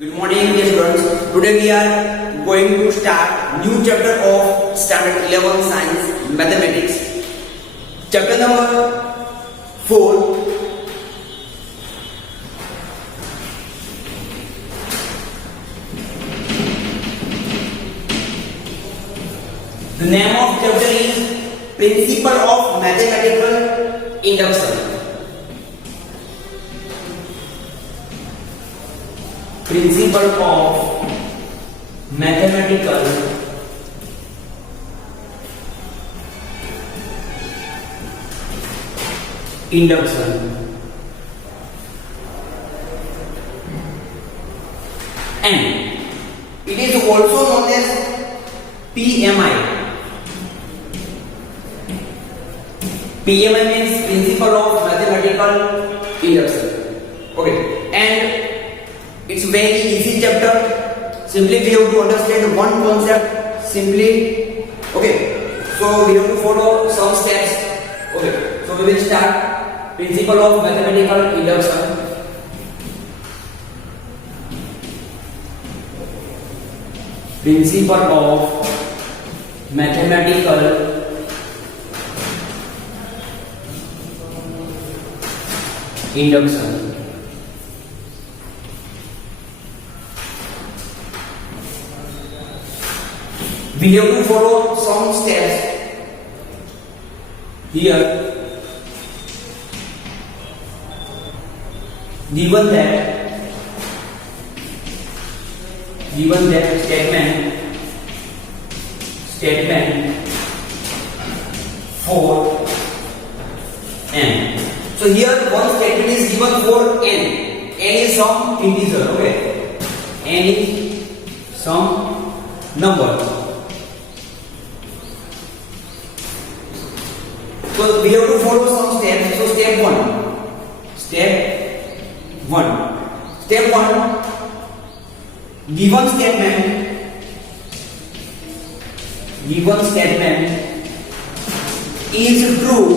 Good morning, dear students. Today we are going to start new chapter of Standard 11 Science Mathematics. Chapter number 4. The name of chapter is Principle of Mathematical Induction. Principle of mathematical induction. And it is also known as PMI. PMI means Principle of Mathematical Induction. Okay, and it's very easy chapter. Simply we have to understand one concept simply. Okay, so we have to follow some steps. Okay, so we will start Principle of Mathematical Induction. Principle of Mathematical Induction. We have to follow some steps here. Given that statement for n. So here one statement is given for n. N is some integer, okay? N is some number. So we have to follow some steps. So step 1. Given statement is true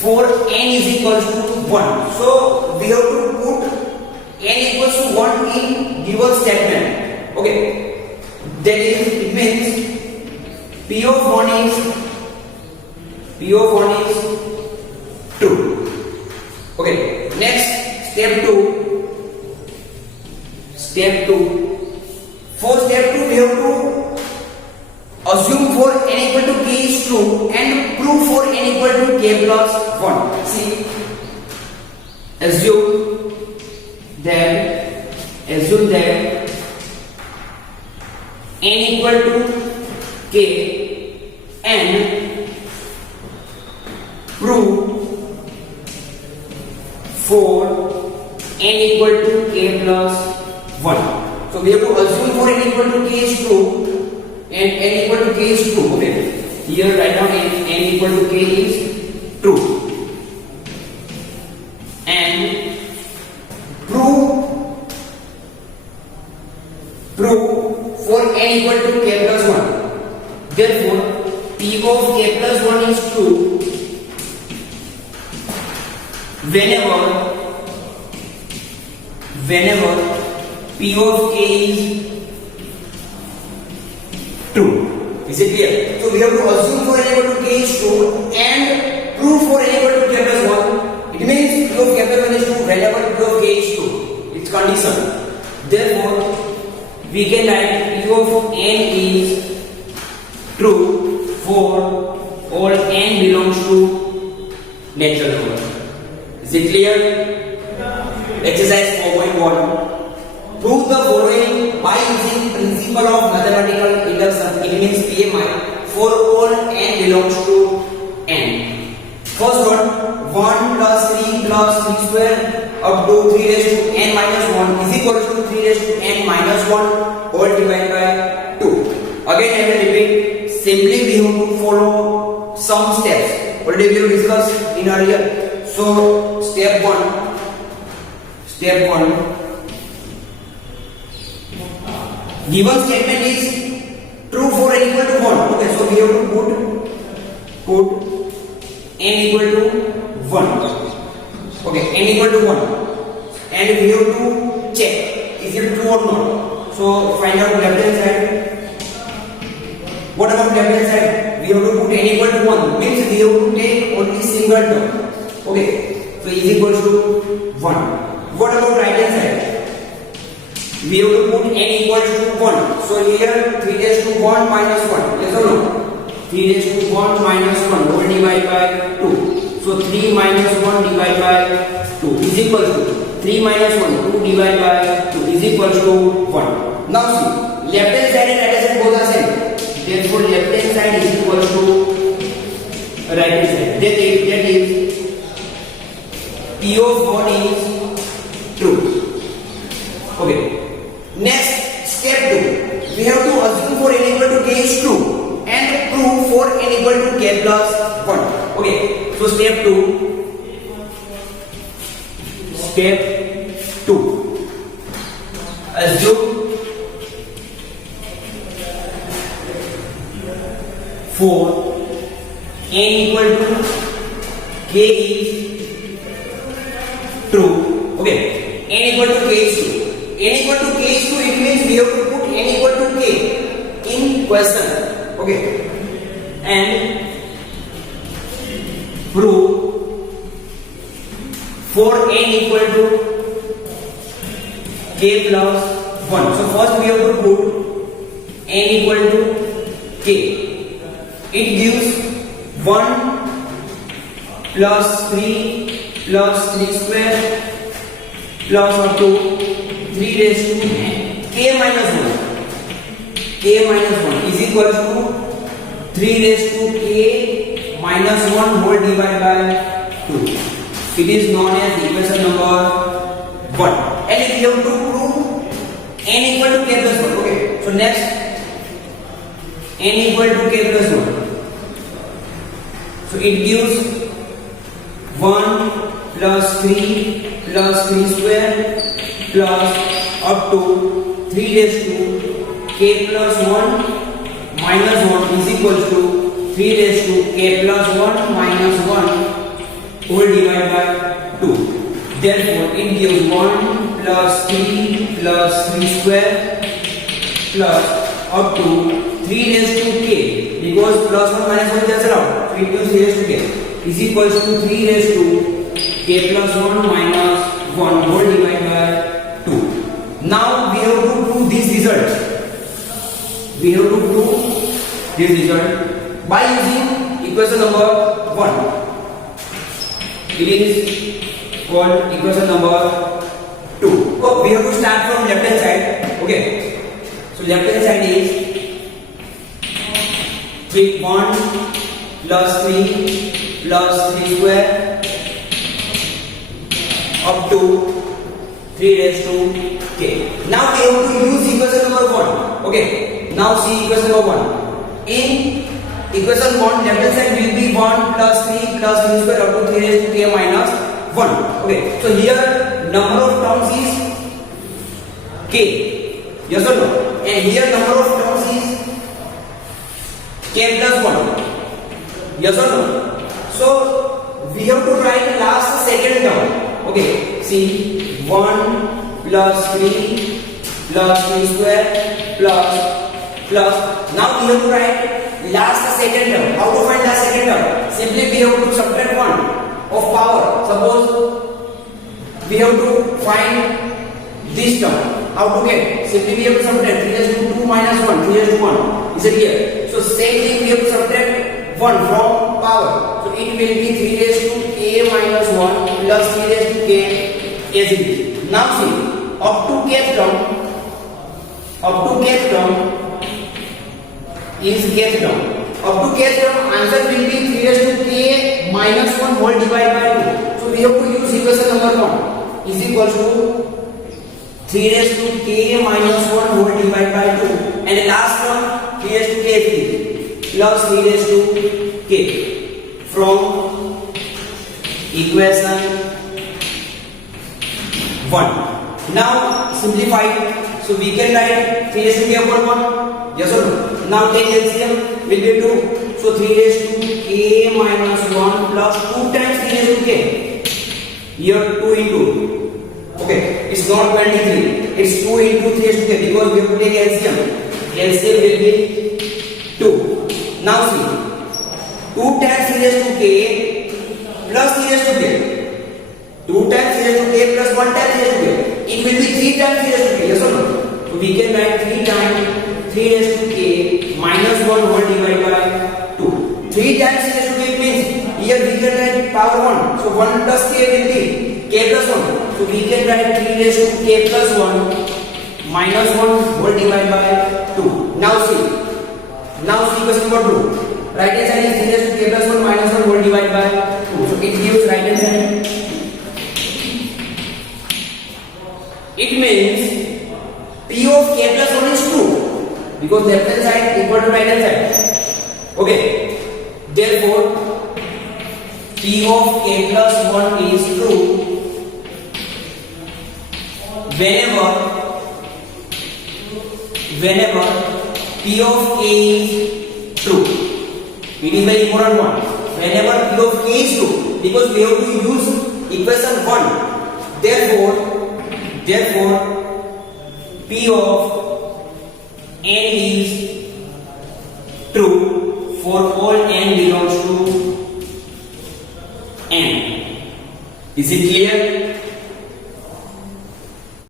for n is equals to 1. So we have to put n equals to 1 in given statement. Okay, that is, it means P of 1 is true. Okay, next step 2. For step 2 we have to assume for n equal to k is true and prove for n equal to k plus 1. See, assume that n equal to k and prove for n equal to k plus 1. So we have to assume for n equal to k is true and n equal to k is true. Okay, here right now n equal to k is true and prove for n equal to k plus 1. Therefore, P of k plus 1 is true whenever P of k is true. Is it clear? So we have to assume for n equal to k is true and prove for n equal to k plus 1. It means P of k plus 1 is true whenever P of k is true. It's condition. Therefore, we can write P of n is true for all n belongs to natural number. Is it clear? Exercise 4.1. Prove the following by using Principle of Mathematical Induction. It means PMI for all n belongs to n. First one, 1 plus 3 plus 3 square up to 3 raised to n minus 1 is equal to 3 raised to n minus 1 all divided by 2. Again I will repeat. Simply we have to follow some steps. Already we have discussed in earlier. So step 1. Given statement is true for n equal to 1. Okay, so we have to put n equal to 1. Okay, n equal to 1 and we have to check is it true or not. So find out left hand side. What about left hand side? We have to put n equal to 1, means we have to take only single term. Okay, so is equals to 1. What about right hand side? We have to put n equals to 1. So here 3 raised to 1 minus 1. Yes or no? 3 raised to 1 minus 1 whole divided by 2. So 3 minus 1 divided by 2 is equals to 3 minus 1, 2 divided by 2 is equals to 1. Now see, left hand side and right hand side both are same. Therefore left hand side is equals to right hand side. That is P of 1 is true. Okay. Next, step 2. We have to assume for n equal to k is true and prove for n equal to k plus 1. Okay. So step 2. Step 2. Assume for n equal to k is true. Okay. N equal to k is true. N equal to k is true, it means we have to put n equal to k in question. Okay. And prove for n equal to k plus 1. So first we have to put n equal to k. It gives 1 plus 3 plus 3 square plus up to 3 raised to k minus 1. K minus 1 is equal to 3 raised to k minus 1 whole divided by 2. It is known as equation number 1. And we have to prove n equal to k plus 1. Okay. So next, n equal to k plus 1. So it gives 1 plus 3 plus 3 square plus up to 3 raised to k plus 1 minus 1 is equals to 3 raised to k plus 1 minus 1 whole divided by 2. Therefore, it gives 1 plus 3 plus 3 square plus up to 3 raised to k, because plus 1 minus 1 cancel out. So it gives 3 raised to k is equals to 3 raised to k plus 1 minus 1 whole divided by 2. Now we have to prove this result. We have to prove this result by using equation number 1. It is called equation number 2. So we have to start from left hand side. Okay. So left hand side is 1 plus 3 plus 3 square up to 3 raised to k. Now we have to use equation number 1. Okay. Now see equation number 1. In equation 1, left hand side will be 1 plus 3 plus 3 square up to 3 raised to k minus 1. Okay. So here number of terms is k. Yes or no? And here number of terms is k plus 1. Yes or no? So we have to write last second term. Okay. See 1 plus 3 plus 3 square plus. Now we have to write last second term. How to find last second term? Simply we have to subtract 1 of power. Suppose we have to find this term. How to get? Simply we have to subtract 3 raised to 2 minus 1, 3 raised to 1. Is it clear? So same thing we have to subtract 1 from power. So it will be 3 raised to k minus 1 plus 3 raised to k as it is. Now see, up to kth term is kth term. Up to kth term answer will be 3 raised to k minus 1 whole divided by 2. So we have to use equation number 1 is equal to 3 raised to k minus 1 whole divided by 2. And the last term 3 raised to k plus 3 raised to k from equation 1. Now simplify it. So we can write 3 raised to k upon 1. Yes or no? Now take LCM will be 2. So 3 raised to k minus 1 plus 2 times 3 raised to k. Here 2 into. Okay. It's not 23. It's 2 into 3 raised to k because we have to take LCM. LCM will be 2. Now see, 2 times 3 raised to k plus 3 raised to k. 2 times 3 raised to k plus 1 times 3 raised to k. It will be 3 times 3 raised to k. Yes or no? So we can write 3 times 3 raised to k minus 1 whole divided by 2. 3 times 3 raised to k means here we can write power 1. So 1 plus k will be k plus 1. So we can write 3 raised to k plus 1 minus 1 whole divided by 2. Now see question number 2. Right hand side is 3 raised to k plus 1 minus 1 whole divided by 2. So it gives right hand side. It means p of k plus 1 is 2 because left hand side equal to right hand side. Okay. Therefore, p of k plus 1 is true whenever p of k is true. It is very important one. Whenever p of k is true, because we have to use equation 1. Therefore, p of n is true for all n belongs to n. Is it clear?